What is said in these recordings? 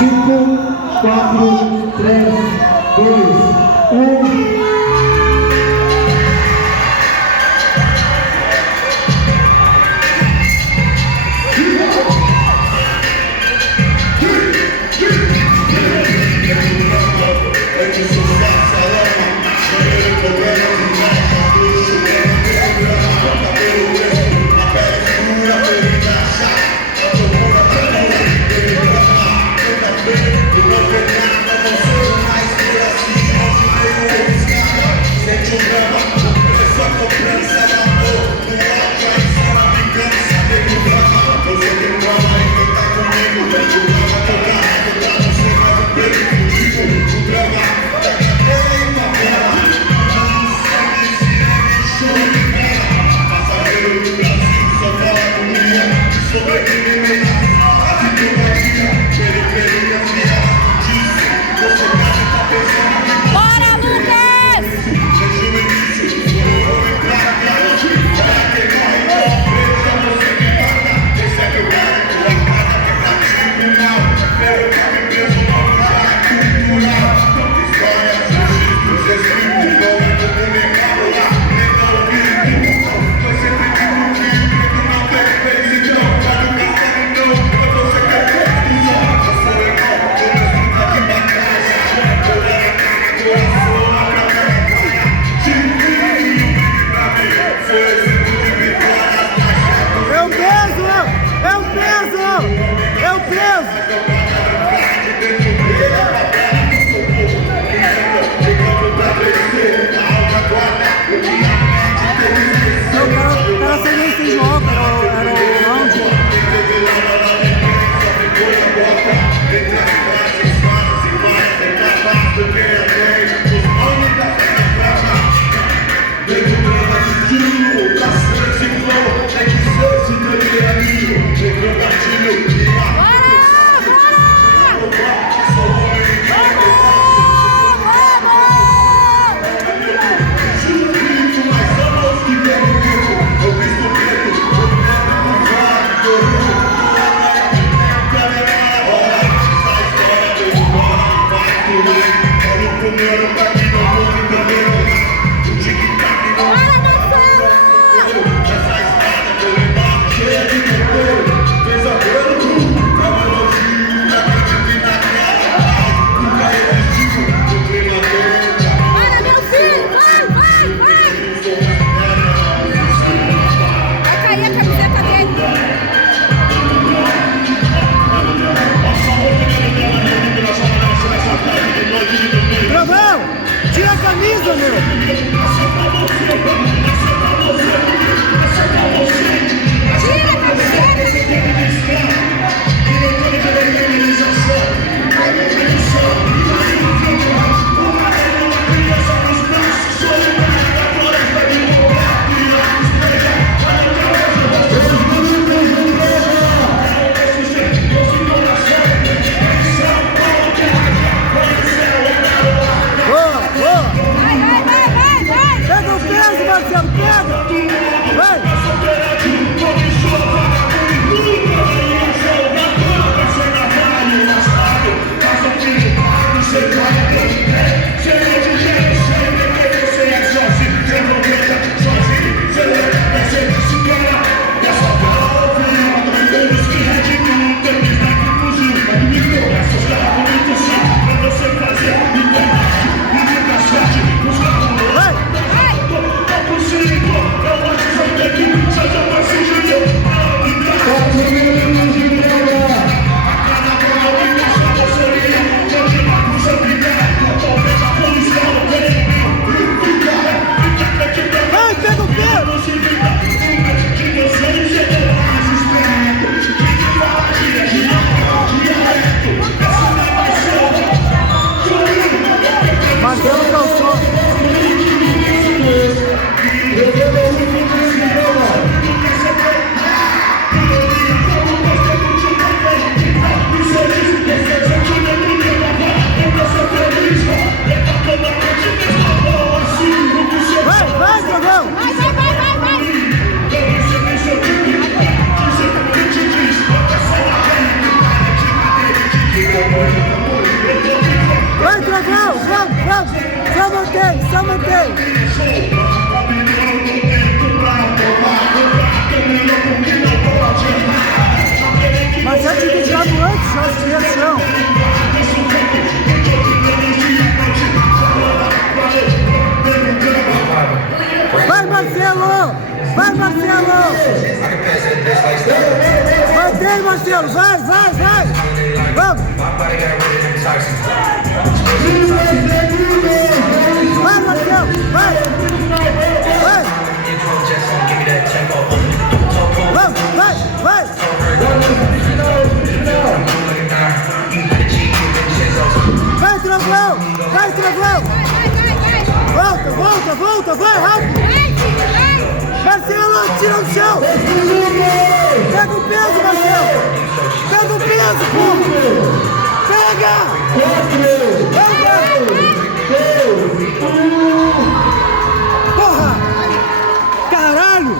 5, 4, 3, 2, 1. só mantém. Mas já tinha tirado antes, já se vê chão. Vai, Marcello! Vai, Marcello! Mantém, Marcello! Vai, vai, vai! Vamos! Vai, Marcello! Vai! Vai! Vamos! Vai! Vai! Vai, Trovão! Vai, Trovão! Volta, volta, volta! Vai, rápido! Marcello, tira o chão! Pega o peso, Marcello! Pega o peso, porra! Pega! Porra! Caralho!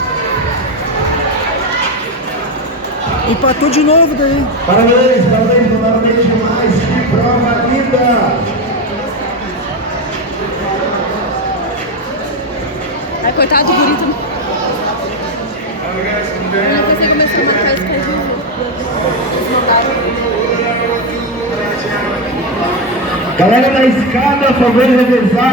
Empatou de novo daí. Parabéns, parabéns, novamente mais que prova linda! Ai, coitado do guri também. Eu não consigo começar a marcar isso pra Galera da escada, por favor, revezar.